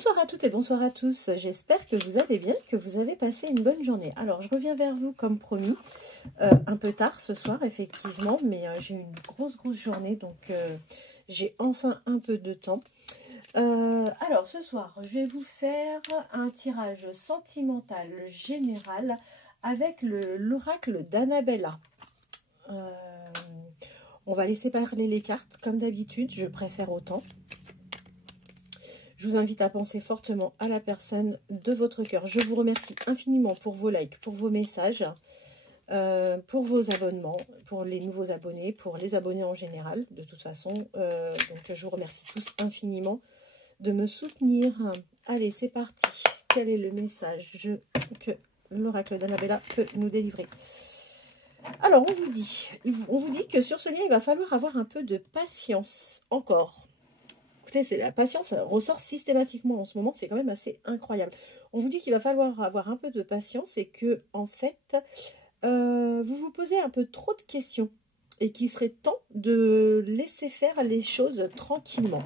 Bonsoir à toutes et bonsoir à tous, j'espère que vous allez bien, que vous avez passé une bonne journée. Alors je reviens vers vous comme promis, un peu tard ce soir effectivement, mais j'ai eu une grosse journée, donc j'ai enfin un peu de temps. Alors ce soir, je vais vous faire un tirage sentimental général avec l'oracle d'Annabella. On va laisser parler les cartes comme d'habitude, je préfère autant. Je vous invite à penser fortement à la personne de votre cœur. Je vous remercie infiniment pour vos likes, pour vos messages, pour vos abonnements, pour les nouveaux abonnés, pour les abonnés en général, de toute façon. Donc je vous remercie tous infiniment de me soutenir. Allez, c'est parti. Quel est le message que l'oracle d'Annabella peut nous délivrer? Alors, on vous dit que sur ce lien, il va falloir avoir un peu de patience encore. Écoutez, la patience ressort systématiquement en ce moment, c'est quand même assez incroyable. On vous dit qu'il va falloir avoir un peu de patience et que, en fait, vous vous posez un peu trop de questions et qu'il serait temps de laisser faire les choses tranquillement.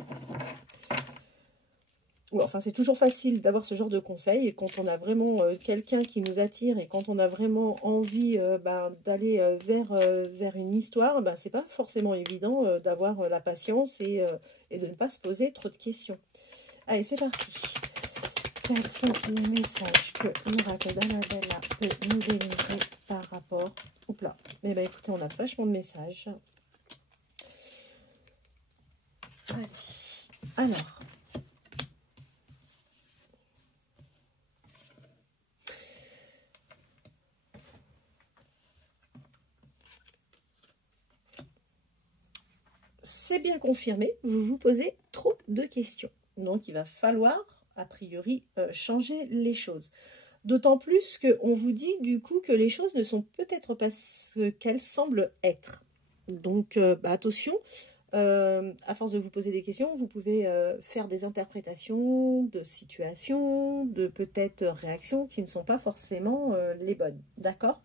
Ouais, enfin, c'est toujours facile d'avoir ce genre de conseils, et quand on a vraiment quelqu'un qui nous attire et quand on a vraiment envie d'aller vers une histoire, c'est pas forcément évident d'avoir la patience et de ne pas se poser trop de questions. Allez, c'est parti. Quels sont les messages que l'oracle d'Annabella peut nous délivrer par rapport... Oups là. Eh bien, écoutez, on a vachement de messages. Allez. Alors... c'est bien confirmé, vous vous posez trop de questions. Donc, il va falloir, a priori, changer les choses. D'autant plus qu'on vous dit, du coup, que les choses ne sont peut-être pas ce qu'elles semblent être. Donc, attention, à force de vous poser des questions, vous pouvez faire des interprétations de situations, de peut-être réactions qui ne sont pas forcément les bonnes. D'accord?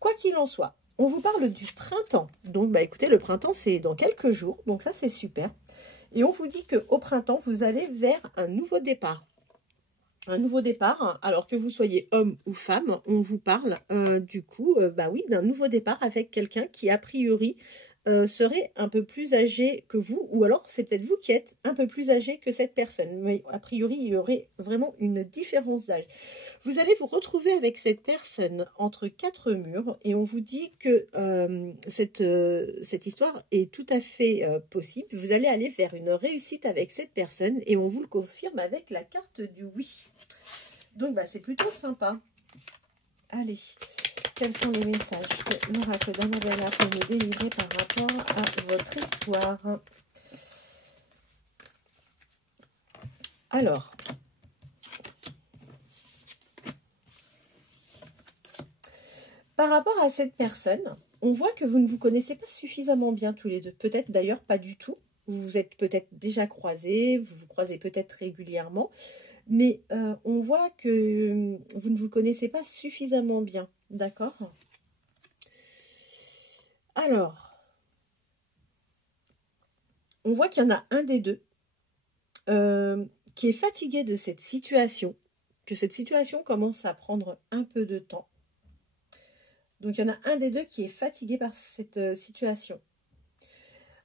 Quoi qu'il en soit, on vous parle du printemps. Donc, écoutez, le printemps, c'est dans quelques jours. Donc, ça, c'est super. Et on vous dit qu'au printemps, vous allez vers un nouveau départ. Un nouveau départ, alors que vous soyez homme ou femme, on vous parle du coup, oui, d'un nouveau départ avec quelqu'un qui, a priori, serait un peu plus âgé que vous. Ou alors, c'est peut-être vous qui êtes un peu plus âgé que cette personne. Mais a priori, il y aurait vraiment une différence d'âge. Vous allez vous retrouver avec cette personne entre quatre murs et on vous dit que cette histoire est tout à fait possible. Vous allez aller vers une réussite avec cette personne et on vous le confirme avec la carte du oui. Donc, c'est plutôt sympa. Allez, quels sont les messages que l'oracle d'Annabella peut nous délivrer par rapport à votre histoire? Alors... par rapport à cette personne, on voit que vous ne vous connaissez pas suffisamment bien tous les deux. Peut-être d'ailleurs pas du tout. Vous vous êtes peut-être déjà croisés, vous vous croisez peut-être régulièrement. Mais on voit que vous ne vous connaissez pas suffisamment bien. D'accord? Alors, on voit qu'il y en a un des deux qui est fatigué de cette situation, que cette situation commence à prendre un peu de temps. Donc, il y en a un des deux qui est fatigué par cette situation.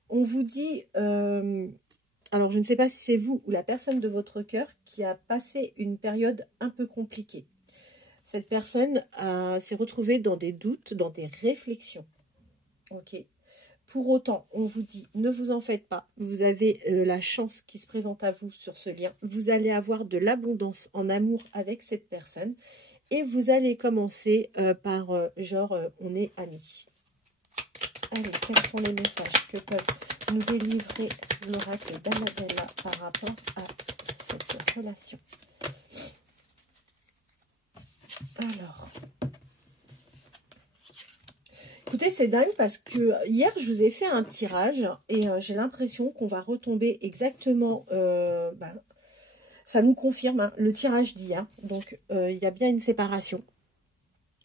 On vous dit, alors je ne sais pas si c'est vous ou la personne de votre cœur qui a passé une période un peu compliquée. Cette personne s'est retrouvée dans des doutes, dans des réflexions. Ok. Pour autant, on vous dit, ne vous en faites pas. Vous avez la chance qui se présente à vous sur ce lien. Vous allez avoir de l'abondance en amour avec cette personne. Et vous allez commencer par on est amis. Allez, quels sont les messages que peuvent nous délivrer l'oracle d'Annabella par rapport à cette relation? Alors, écoutez, c'est dingue parce que hier, je vous ai fait un tirage et j'ai l'impression qu'on va retomber exactement... ça nous confirme le tirage d'hier. Donc, il y a bien une séparation.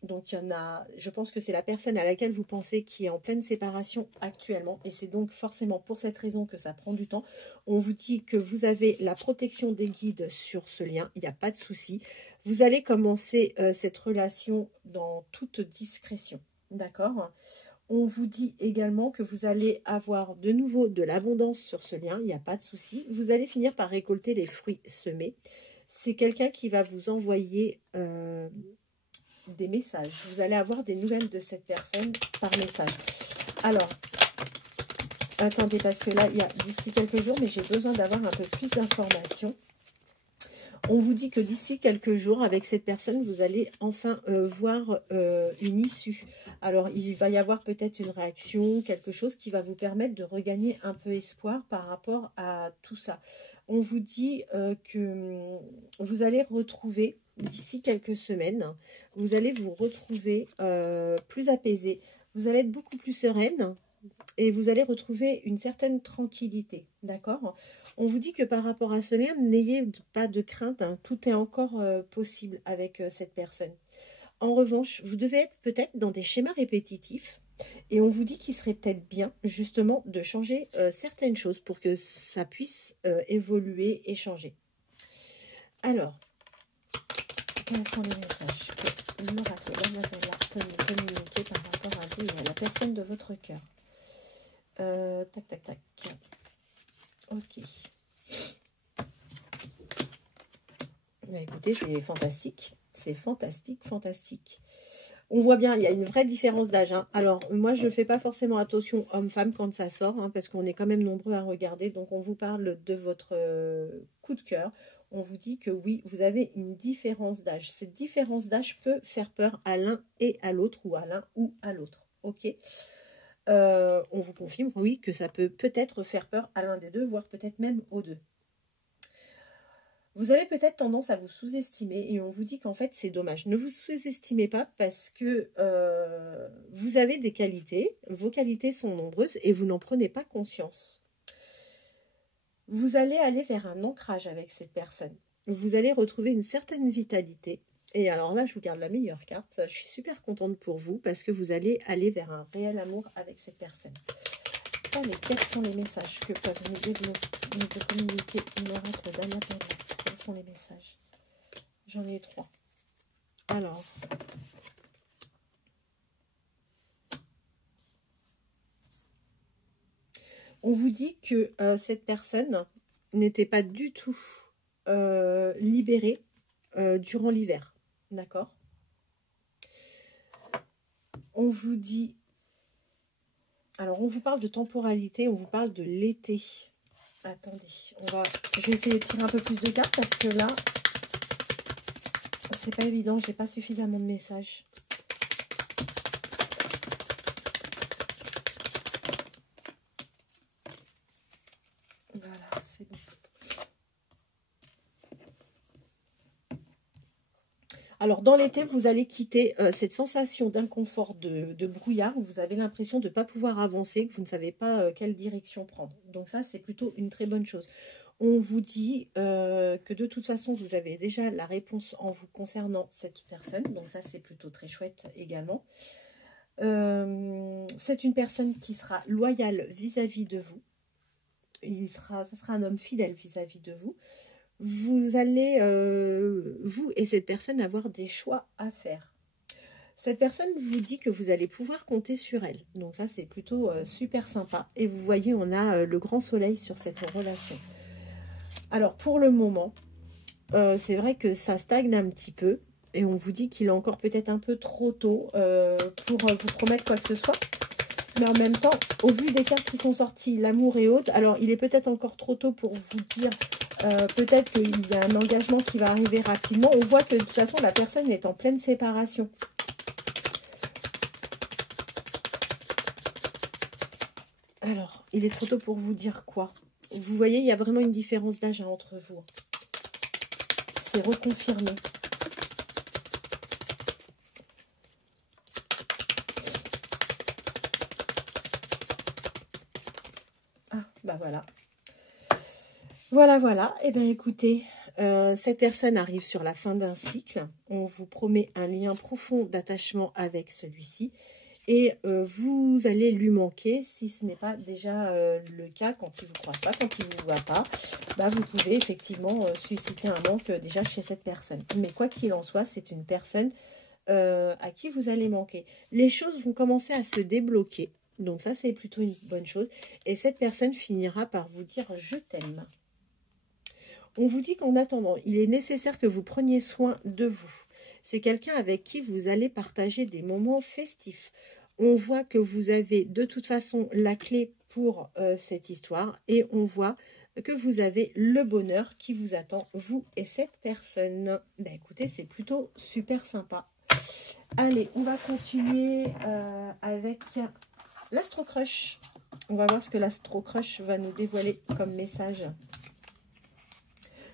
Donc, il y en a, je pense que c'est la personne à laquelle vous pensez qui est en pleine séparation actuellement. Et c'est donc forcément pour cette raison que ça prend du temps. On vous dit que vous avez la protection des guides sur ce lien. Il n'y a pas de souci. Vous allez commencer cette relation dans toute discrétion. D'accord ? On vous dit également que vous allez avoir de nouveau de l'abondance sur ce lien. Il n'y a pas de souci. Vous allez finir par récolter les fruits semés. C'est quelqu'un qui va vous envoyer... des messages. Vous allez avoir des nouvelles de cette personne par message. Alors, attendez, parce que là, il y a d'ici quelques jours, mais j'ai besoin d'avoir un peu plus d'informations. On vous dit que d'ici quelques jours, avec cette personne, vous allez enfin voir une issue. Alors, il va y avoir peut-être une réaction, quelque chose qui va vous permettre de regagner un peu espoir par rapport à tout ça. On vous dit que vous allez retrouver, d'ici quelques semaines, vous allez vous retrouver plus apaisé. Vous allez être beaucoup plus sereine et vous allez retrouver une certaine tranquillité. D'accord ? On vous dit que par rapport à ce lien, n'ayez pas de crainte. Hein, tout est encore possible avec cette personne. En revanche, vous devez être peut-être dans des schémas répétitifs. Et on vous dit qu'il serait peut-être bien, justement, de changer certaines choses pour que ça puisse évoluer et changer. Alors, quels sont les messages que l'oracle peut nous communiquer par rapport à vous et à la personne de votre cœur? Tac, tac, tac. Ok. Bah, écoutez, c'est fantastique. C'est fantastique, fantastique. On voit bien, il y a une vraie différence d'âge. Hein. Alors, moi, je ne fais pas forcément attention homme-femme quand ça sort, hein, parce qu'on est quand même nombreux à regarder. Donc, on vous parle de votre coup de cœur. On vous dit que oui, vous avez une différence d'âge. Cette différence d'âge peut faire peur à l'un et à l'autre, ou à l'un ou à l'autre. Ok. On vous confirme, oui, que ça peut peut-être faire peur à l'un des deux, voire peut-être même aux deux. Vous avez peut-être tendance à vous sous-estimer et on vous dit qu'en fait, c'est dommage. Ne vous sous-estimez pas parce que vous avez des qualités, vos qualités sont nombreuses et vous n'en prenez pas conscience. Vous allez aller vers un ancrage avec cette personne. Vous allez retrouver une certaine vitalité. Et alors là, je vous garde la meilleure carte. Je suis super contente pour vous parce que vous allez aller vers un réel amour avec cette personne. Allez, quels sont les messages que peuvent nous développer, nous communiquer l'oracle d'Anna-Paula? Quels sont les messages? J'en ai 3. Alors, on vous dit que cette personne n'était pas du tout libérée durant l'hiver. D'accord? On vous dit... Alors, on vous parle de temporalité, on vous parle de l'été. Attendez, je vais essayer de tirer un peu plus de cartes parce que là, c'est pas évident, j'ai pas suffisamment de messages. Voilà, c'est bon. Alors, dans l'été, vous allez quitter cette sensation d'inconfort, de brouillard, où vous avez l'impression de ne pas pouvoir avancer, que vous ne savez pas quelle direction prendre. Donc ça, c'est plutôt une très bonne chose. On vous dit que de toute façon, vous avez déjà la réponse en vous concernant cette personne. Donc ça, c'est plutôt très chouette également. C'est une personne qui sera loyale vis-à-vis de vous. Ça sera un homme fidèle vis-à-vis de vous. Vous allez, vous et cette personne, avoir des choix à faire. Cette personne vous dit que vous allez pouvoir compter sur elle. Donc ça, c'est plutôt super sympa. Et vous voyez, on a le grand soleil sur cette relation. Alors, pour le moment, c'est vrai que ça stagne un petit peu. Et on vous dit qu'il est encore peut-être un peu trop tôt pour vous promettre quoi que ce soit. Mais en même temps, au vu des cartes qui sont sorties, l'amour est haute. Alors, il est peut-être encore trop tôt pour vous dire... peut-être qu'il y a un engagement qui va arriver rapidement. On voit que de toute façon, la personne est en pleine séparation. Alors, il est trop tôt pour vous dire quoi? Vous voyez, il y a vraiment une différence d'âge entre vous. C'est reconfirmé. Ah, bah voilà. Voilà. Eh bien, écoutez, Cette personne arrive sur la fin d'un cycle. On vous promet un lien profond d'attachement avec celui-ci. Et vous allez lui manquer si ce n'est pas déjà le cas quand il ne vous croise pas, quand il ne vous voit pas. Bah, vous pouvez effectivement susciter un manque déjà chez cette personne. Mais quoi qu'il en soit, c'est une personne à qui vous allez manquer. Les choses vont commencer à se débloquer. Donc ça, c'est plutôt une bonne chose. Et cette personne finira par vous dire « je t'aime ». On vous dit qu'en attendant, il est nécessaire que vous preniez soin de vous. C'est quelqu'un avec qui vous allez partager des moments festifs. On voit que vous avez de toute façon la clé pour cette histoire et on voit que vous avez le bonheur qui vous attend, vous et cette personne. Ben écoutez, c'est plutôt super sympa. Allez, on va continuer avec l'Astro Crush. On va voir ce que l'Astro Crush va nous dévoiler comme message.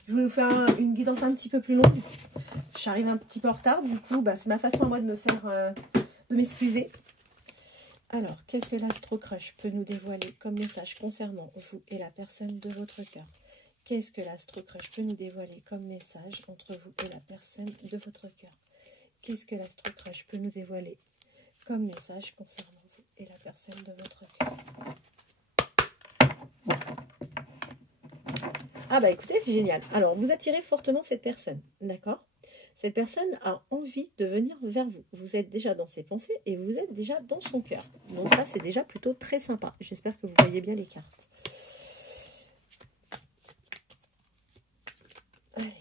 Je voulais vous faire une guidance un petit peu plus longue. J'arrive un petit peu en retard, du coup, bah, c'est ma façon à moi de me faire, de m'excuser. Alors, qu'est-ce que l'Astro Crush peut nous dévoiler comme message concernant vous et la personne de votre cœur? Qu'est-ce que l'Astro Crush peut nous dévoiler comme message entre vous et la personne de votre cœur? Qu'est-ce que l'Astro Crush peut nous dévoiler comme message concernant vous et la personne de votre cœur? Ah bah écoutez, c'est génial. Alors, vous attirez fortement cette personne, d'accord? Cette personne a envie de venir vers vous. Vous êtes déjà dans ses pensées et vous êtes déjà dans son cœur. Donc ça, c'est déjà plutôt très sympa. J'espère que vous voyez bien les cartes. Allez.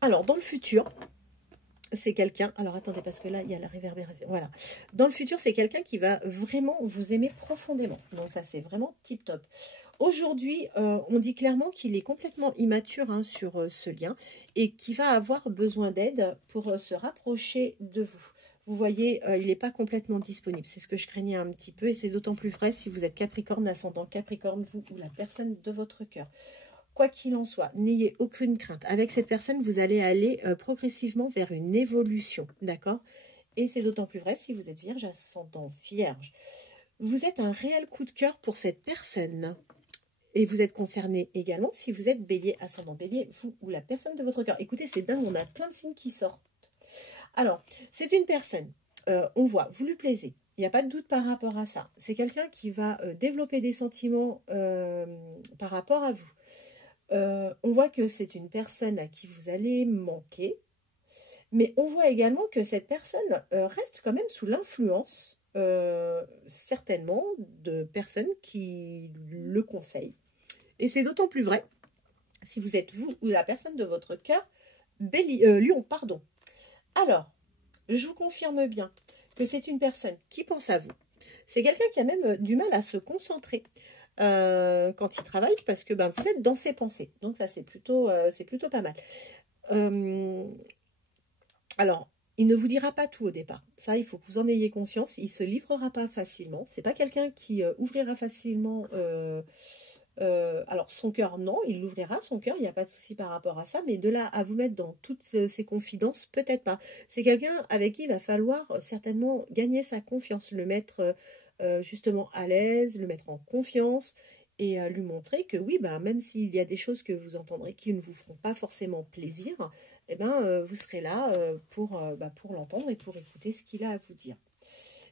Alors, dans le futur... c'est quelqu'un, alors attendez parce que là il y a la réverbération, voilà. Dans le futur, c'est quelqu'un qui va vraiment vous aimer profondément. Donc ça c'est vraiment tip top. Aujourd'hui, on dit clairement qu'il est complètement immature hein, sur ce lien et qu'il va avoir besoin d'aide pour se rapprocher de vous. Vous voyez, il n'est pas complètement disponible. C'est ce que je craignais un petit peu et c'est d'autant plus vrai si vous êtes Capricorne, ascendant Capricorne, vous ou la personne de votre cœur. Quoi qu'il en soit, n'ayez aucune crainte. Avec cette personne, vous allez aller progressivement vers une évolution, d'accord? Et c'est d'autant plus vrai si vous êtes vierge, ascendant vierge. Vous êtes un réel coup de cœur pour cette personne. Et vous êtes concerné également si vous êtes bélier, ascendant bélier, vous ou la personne de votre cœur. Écoutez, c'est dingue, on a plein de signes qui sortent. Alors, c'est une personne, on voit, vous lui plaisez. Il n'y a pas de doute par rapport à ça. C'est quelqu'un qui va développer des sentiments par rapport à vous. On voit que c'est une personne à qui vous allez manquer, mais on voit également que cette personne reste quand même sous l'influence, certainement, de personnes qui le conseillent. Et c'est d'autant plus vrai si vous êtes vous ou la personne de votre cœur, Lion, pardon. Alors, je vous confirme bien que c'est une personne qui pense à vous. C'est quelqu'un qui a même du mal à se concentrer. Quand il travaille parce que ben, vous êtes dans ses pensées. Donc ça, c'est plutôt pas mal. Alors, il ne vous dira pas tout au départ. Ça, il faut que vous en ayez conscience. Il ne se livrera pas facilement. C'est pas quelqu'un qui ouvrira facilement... alors, son cœur, non. Il l'ouvrira, son cœur. Il n'y a pas de souci par rapport à ça. Mais de là à vous mettre dans toutes ses confidences, peut-être pas. C'est quelqu'un avec qui il va falloir certainement gagner sa confiance. Le mettre... justement à l'aise, le mettre en confiance et lui montrer que oui, bah, même s'il y a des choses que vous entendrez qui ne vous feront pas forcément plaisir, eh ben, vous serez là pour l'entendre et pour écouter ce qu'il a à vous dire.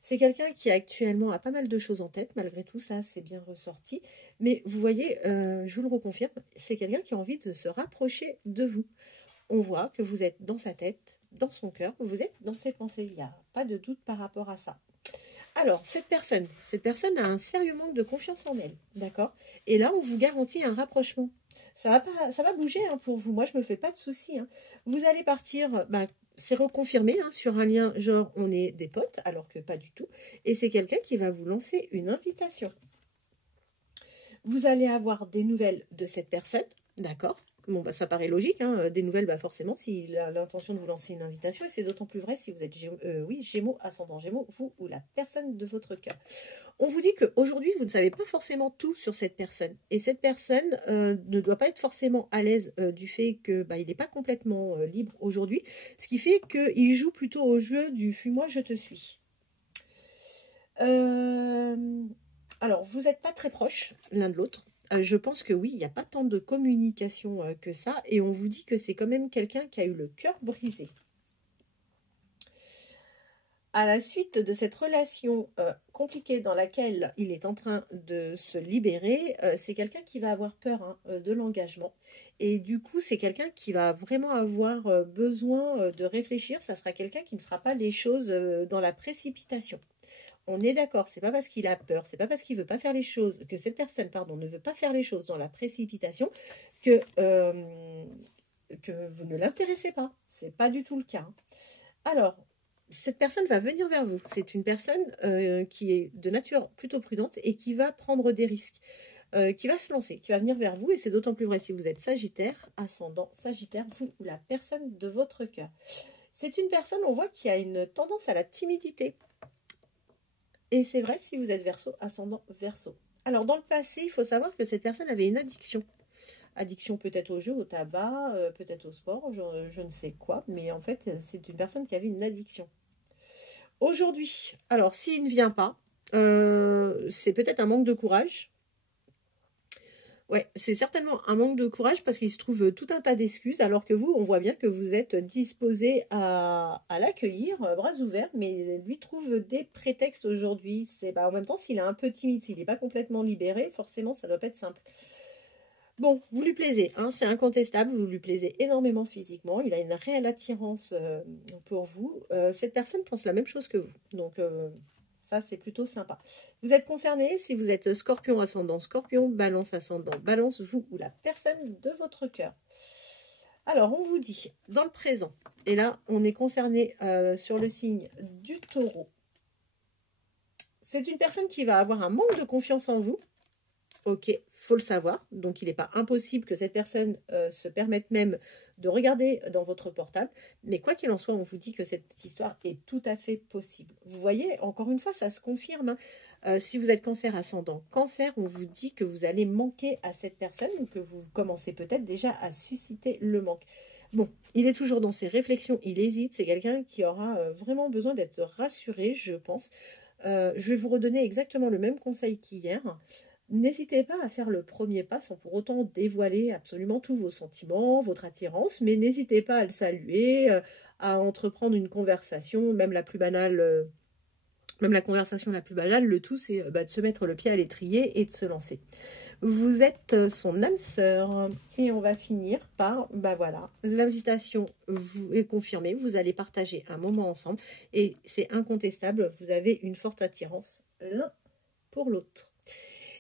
C'est quelqu'un qui actuellement a pas mal de choses en tête, malgré tout ça c'est bien ressorti, mais vous voyez, je vous le reconfirme, c'est quelqu'un qui a envie de se rapprocher de vous. On voit que vous êtes dans sa tête, dans son cœur, vous êtes dans ses pensées, il n'y a pas de doute par rapport à ça. Alors, cette personne a un sérieux manque de confiance en elle, d'accord? Et là, on vous garantit un rapprochement. Ça va bouger hein, pour vous. Moi, je ne me fais pas de soucis. Hein. Vous allez partir, c'est reconfirmé hein, sur un lien genre on est des potes, alors que pas du tout. Et c'est quelqu'un qui va vous lancer une invitation. Vous allez avoir des nouvelles de cette personne, d'accord? Bon, bah, ça paraît logique, hein, des nouvelles, forcément, s'il a l'intention de vous lancer une invitation, et c'est d'autant plus vrai si vous êtes Gémeaux, ascendant Gémeaux, vous ou la personne de votre cœur. On vous dit qu'aujourd'hui, vous ne savez pas forcément tout sur cette personne, et cette personne ne doit pas être forcément à l'aise du fait qu'il n'est pas complètement libre aujourd'hui, ce qui fait qu'il joue plutôt au jeu du « fuis-moi, je te suis ». Alors, vous n'êtes pas très proches l'un de l'autre. je pense que oui, il n'y a pas tant de communication que ça. Et on vous dit que c'est quand même quelqu'un qui a eu le cœur brisé. À la suite de cette relation compliquée dans laquelle il est en train de se libérer, c'est quelqu'un qui va avoir peur de l'engagement. Et du coup, c'est quelqu'un qui va vraiment avoir besoin de réfléchir. Ça sera quelqu'un qui ne fera pas les choses dans la précipitation. On est d'accord, c'est pas parce qu'il a peur, c'est pas parce qu'il veut pas faire les choses, que cette personne, pardon, ne veut pas faire les choses dans la précipitation que vous ne l'intéressez pas. C'est pas du tout le cas. Alors, cette personne va venir vers vous. C'est une personne qui est de nature plutôt prudente et qui va prendre des risques, qui va se lancer, qui va venir vers vous. Et c'est d'autant plus vrai si vous êtes Sagittaire, ascendant Sagittaire, vous ou la personne de votre cœur. C'est une personne, on voit, qui a une tendance à la timidité. Et c'est vrai si vous êtes Verseau, ascendant Verseau. Alors, dans le passé, il faut savoir que cette personne avait une addiction. Addiction peut-être au jeu, au tabac, peut-être au sport, je ne sais quoi. Mais en fait, c'est une personne qui avait une addiction. Aujourd'hui, alors s'il ne vient pas, c'est peut-être un manque de courage. Ouais, c'est certainement un manque de courage parce qu'il se trouve tout un tas d'excuses, alors que vous, on voit bien que vous êtes disposé à l'accueillir, bras ouverts, mais lui trouve des prétextes aujourd'hui. En même temps, s'il est un peu timide, s'il n'est pas complètement libéré, forcément, ça ne doit pas être simple. Bon, vous lui plaisez, hein, c'est incontestable, vous lui plaisez énormément physiquement, il a une réelle attirance pour vous. Cette personne pense la même chose que vous, donc ça c'est plutôt sympa. Vous êtes concerné si vous êtes Scorpion ascendant, Scorpion, Balance ascendant, Balance, vous ou la personne de votre cœur. Alors on vous dit, dans le présent, et là on est concerné sur le signe du Taureau. C'est une personne qui va avoir un manque de confiance en vous. Ok, faut le savoir. Donc, il n'est pas impossible que cette personne se permette même de regarder dans votre portable. Mais quoi qu'il en soit, on vous dit que cette histoire est tout à fait possible. Vous voyez, encore une fois, ça se confirme. Si vous êtes Cancer ascendant Cancer, on vous dit que vous allez manquer à cette personne ou que vous commencez peut-être déjà à susciter le manque. Bon, il est toujours dans ses réflexions, il hésite. C'est quelqu'un qui aura vraiment besoin d'être rassuré, je pense. Je vais vous redonner exactement le même conseil qu'hier. N'hésitez pas à faire le premier pas sans pour autant dévoiler absolument tous vos sentiments, votre attirance, mais n'hésitez pas à le saluer, à entreprendre une conversation, même la plus banale, même la conversation la plus banale, le tout c'est de se mettre le pied à l'étrier et de se lancer. Vous êtes son âme sœur et on va finir par, voilà, l'invitation vous est confirmée, vous allez partager un moment ensemble et c'est incontestable, vous avez une forte attirance l'un pour l'autre.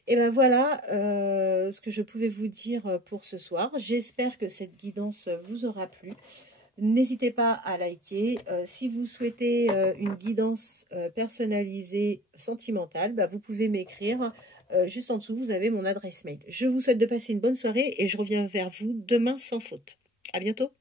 Et ben voilà ce que je pouvais vous dire pour ce soir. J'espère que cette guidance vous aura plu. N'hésitez pas à liker. Si vous souhaitez une guidance personnalisée, sentimentale, vous pouvez m'écrire. Juste en dessous, vous avez mon adresse mail. Je vous souhaite de passer une bonne soirée et je reviens vers vous demain sans faute. À bientôt.